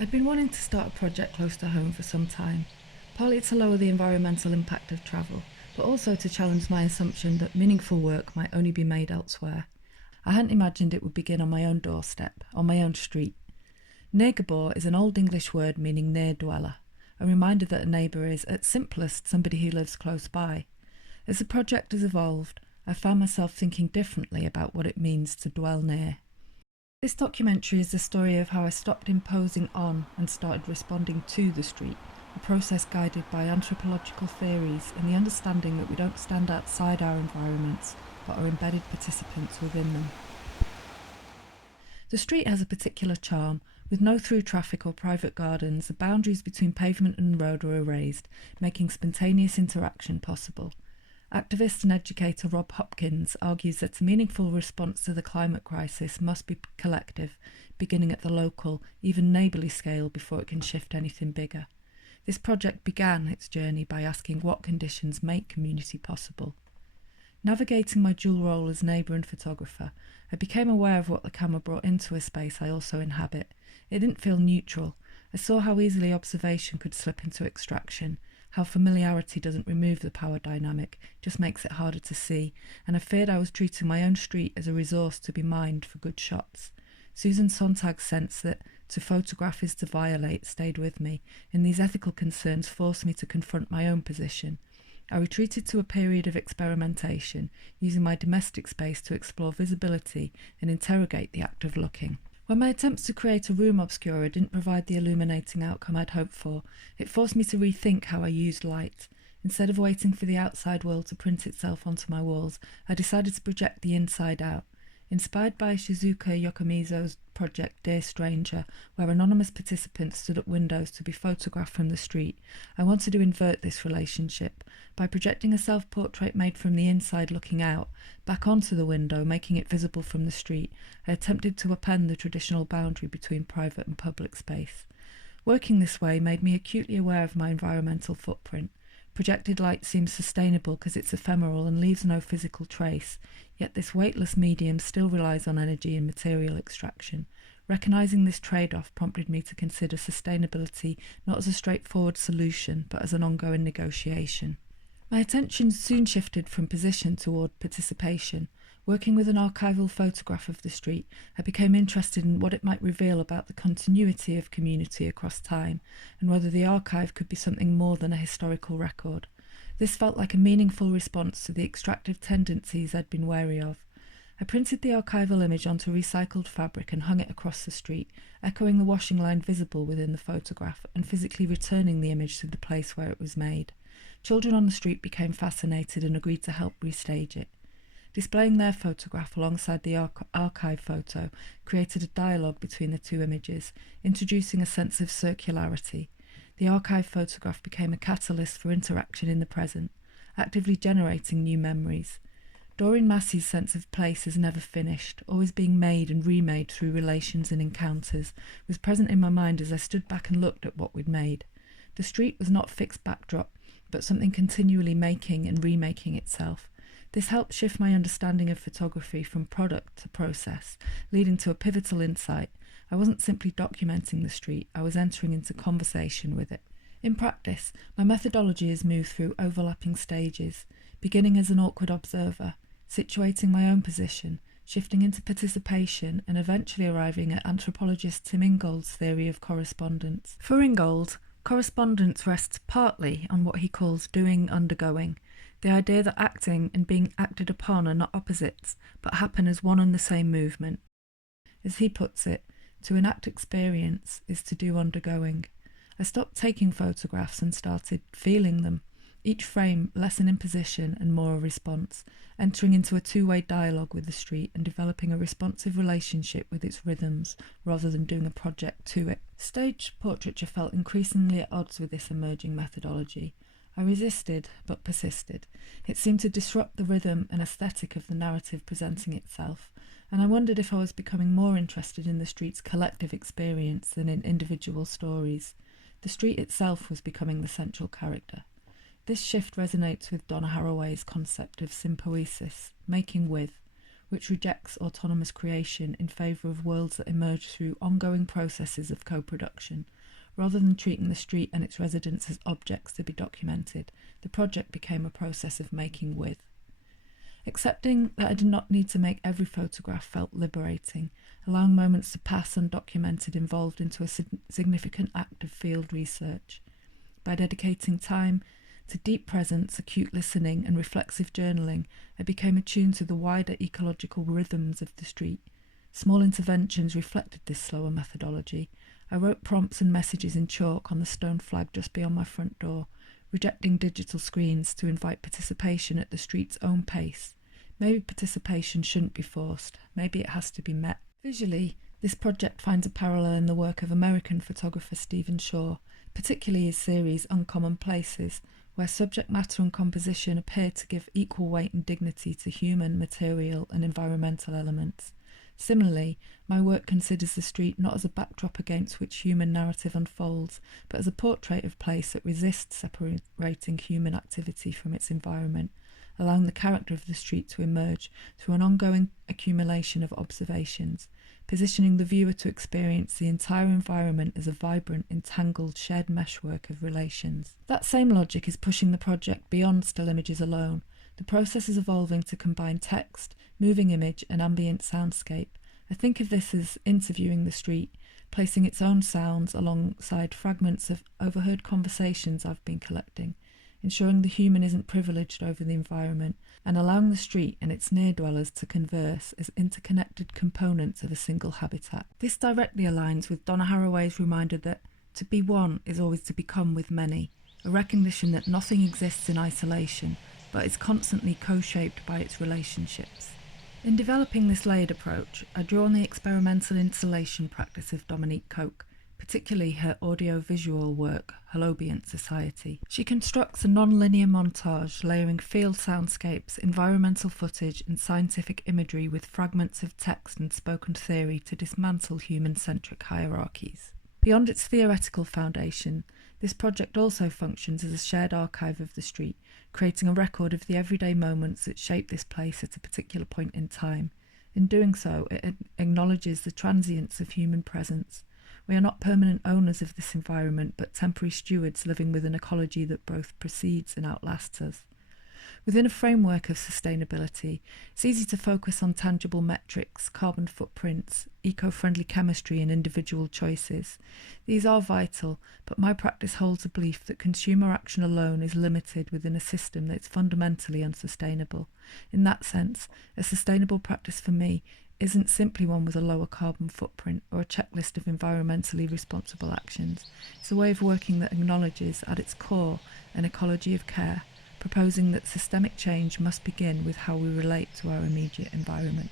I'd been wanting to start a project close to home for some time, partly to lower the environmental impact of travel, but also to challenge my assumption that meaningful work might only be made elsewhere. I hadn't imagined it would begin on my own doorstep, on my own street. Negerbor is an Old English word meaning near dweller, a reminder that a neighbour is, at simplest, somebody who lives close by. As the project has evolved, I found myself thinking differently about what it means to dwell near. This documentary is the story of how I stopped imposing on and started responding to the street, a process guided by anthropological theories and the understanding that we don't stand outside our environments, but are embedded participants within them. The street has a particular charm. With no through traffic or private gardens, the boundaries between pavement and road are erased, making spontaneous interaction possible. Activist and educator Rob Hopkins argues that a meaningful response to the climate crisis must be collective, beginning at the local, even neighbourly scale before it can shift anything bigger. This project began its journey by asking what conditions make community possible. Navigating my dual role as neighbour and photographer, I became aware of what the camera brought into a space I also inhabit. It didn't feel neutral. I saw how easily observation could slip into extraction, how familiarity doesn't remove the power dynamic, just makes it harder to see, and I feared I was treating my own street as a resource to be mined for good shots. Susan Sontag's sense that to photograph is to violate stayed with me, and these ethical concerns forced me to confront my own position. I retreated to a period of experimentation, using my domestic space to explore visibility and interrogate the act of looking. When my attempts to create a room obscura didn't provide the illuminating outcome I'd hoped for, it forced me to rethink how I used light. Instead of waiting for the outside world to print itself onto my walls, I decided to project the inside out. Inspired by Shizuka Yokomizo's project Dear Stranger, where anonymous participants stood at windows to be photographed from the street, I wanted to invert this relationship by projecting a self-portrait made from the inside looking out, back onto the window, making it visible from the street. I attempted to upend the traditional boundary between private and public space. Working this way made me acutely aware of my environmental footprint. Projected light seems sustainable because it's ephemeral and leaves no physical trace, yet this weightless medium still relies on energy and material extraction. Recognising this trade-off prompted me to consider sustainability not as a straightforward solution, but as an ongoing negotiation. My attention soon shifted from position toward participation. Working with an archival photograph of the street, I became interested in what it might reveal about the continuity of community across time, and whether the archive could be something more than a historical record. This felt like a meaningful response to the extractive tendencies I'd been wary of. I printed the archival image onto recycled fabric and hung it across the street, echoing the washing line visible within the photograph and physically returning the image to the place where it was made. Children on the street became fascinated and agreed to help restage it. Displaying their photograph alongside the archive photo created a dialogue between the two images, introducing a sense of circularity. The archive photograph became a catalyst for interaction in the present, actively generating new memories. Doreen Massey's sense of place is never finished, always being made and remade through relations and encounters, was present in my mind as I stood back and looked at what we'd made. The street was not fixed backdrop, but something continually making and remaking itself. This helped shift my understanding of photography from product to process, leading to a pivotal insight. I wasn't simply documenting the street, I was entering into conversation with it. In practice, my methodology has moved through overlapping stages, beginning as an awkward observer, situating my own position, shifting into participation, and eventually arriving at anthropologist Tim Ingold's theory of correspondence. For Ingold, correspondence rests partly on what he calls doing undergoing, the idea that acting and being acted upon are not opposites, but happen as one and the same movement. As he puts it, to enact experience is to do undergoing. I stopped taking photographs and started feeling them, each frame less an imposition and more a response, entering into a two-way dialogue with the street and developing a responsive relationship with its rhythms rather than doing a project to it. Stage portraiture felt increasingly at odds with this emerging methodology. I resisted, but persisted. It seemed to disrupt the rhythm and aesthetic of the narrative presenting itself, and I wondered if I was becoming more interested in the street's collective experience than in individual stories. The street itself was becoming the central character. This shift resonates with Donna Haraway's concept of sympoiesis, making with. which rejects autonomous creation in favour of worlds that emerge through ongoing processes of co-production. Rather than treating the street and its residents as objects to be documented, the project became a process of making with. Accepting that I did not need to make every photograph felt liberating, allowing moments to pass undocumented evolved into a significant act of field research. By dedicating time to deep presence, acute listening, and reflexive journaling, I became attuned to the wider ecological rhythms of the street. Small interventions reflected this slower methodology. I wrote prompts and messages in chalk on the stone flag just beyond my front door, rejecting digital screens to invite participation at the street's own pace. Maybe participation shouldn't be forced. Maybe it has to be met. Visually, this project finds a parallel in the work of American photographer Stephen Shaw, particularly his series Uncommon Places, where subject matter and composition appear to give equal weight and dignity to human, material, and environmental elements. Similarly, my work considers the street not as a backdrop against which human narrative unfolds, but as a portrait of place that resists separating human activity from its environment, allowing the character of the street to emerge through an ongoing accumulation of observations, positioning the viewer to experience the entire environment as a vibrant, entangled, shared meshwork of relations. That same logic is pushing the project beyond still images alone. The process is evolving to combine text, moving image, and ambient soundscape. I think of this as interviewing the street, placing its own sounds alongside fragments of overheard conversations I've been collecting, ensuring the human isn't privileged over the environment, and allowing the street and its near-dwellers to converse as interconnected components of a single habitat. This directly aligns with Donna Haraway's reminder that to be one is always to become with many, a recognition that nothing exists in isolation, but is constantly co-shaped by its relationships. In developing this layered approach, I drew on the experimental installation practice of Dominique Coke, particularly her audio-visual work, Holobient Society. She constructs a non-linear montage layering field soundscapes, environmental footage, and scientific imagery with fragments of text and spoken theory to dismantle human-centric hierarchies. Beyond its theoretical foundation, this project also functions as a shared archive of the street, creating a record of the everyday moments that shape this place at a particular point in time. In doing so, it acknowledges the transience of human presence. We are not permanent owners of this environment, but temporary stewards living with an ecology that both precedes and outlasts us. Within a framework of sustainability, it's easy to focus on tangible metrics, carbon footprints, eco-friendly chemistry, and individual choices. These are vital, but my practice holds a belief that consumer action alone is limited within a system that's fundamentally unsustainable. In that sense, a sustainable practice for me isn't simply one with a lower carbon footprint or a checklist of environmentally responsible actions. It's a way of working that acknowledges, at its core, an ecology of care, proposing that systemic change must begin with how we relate to our immediate environment.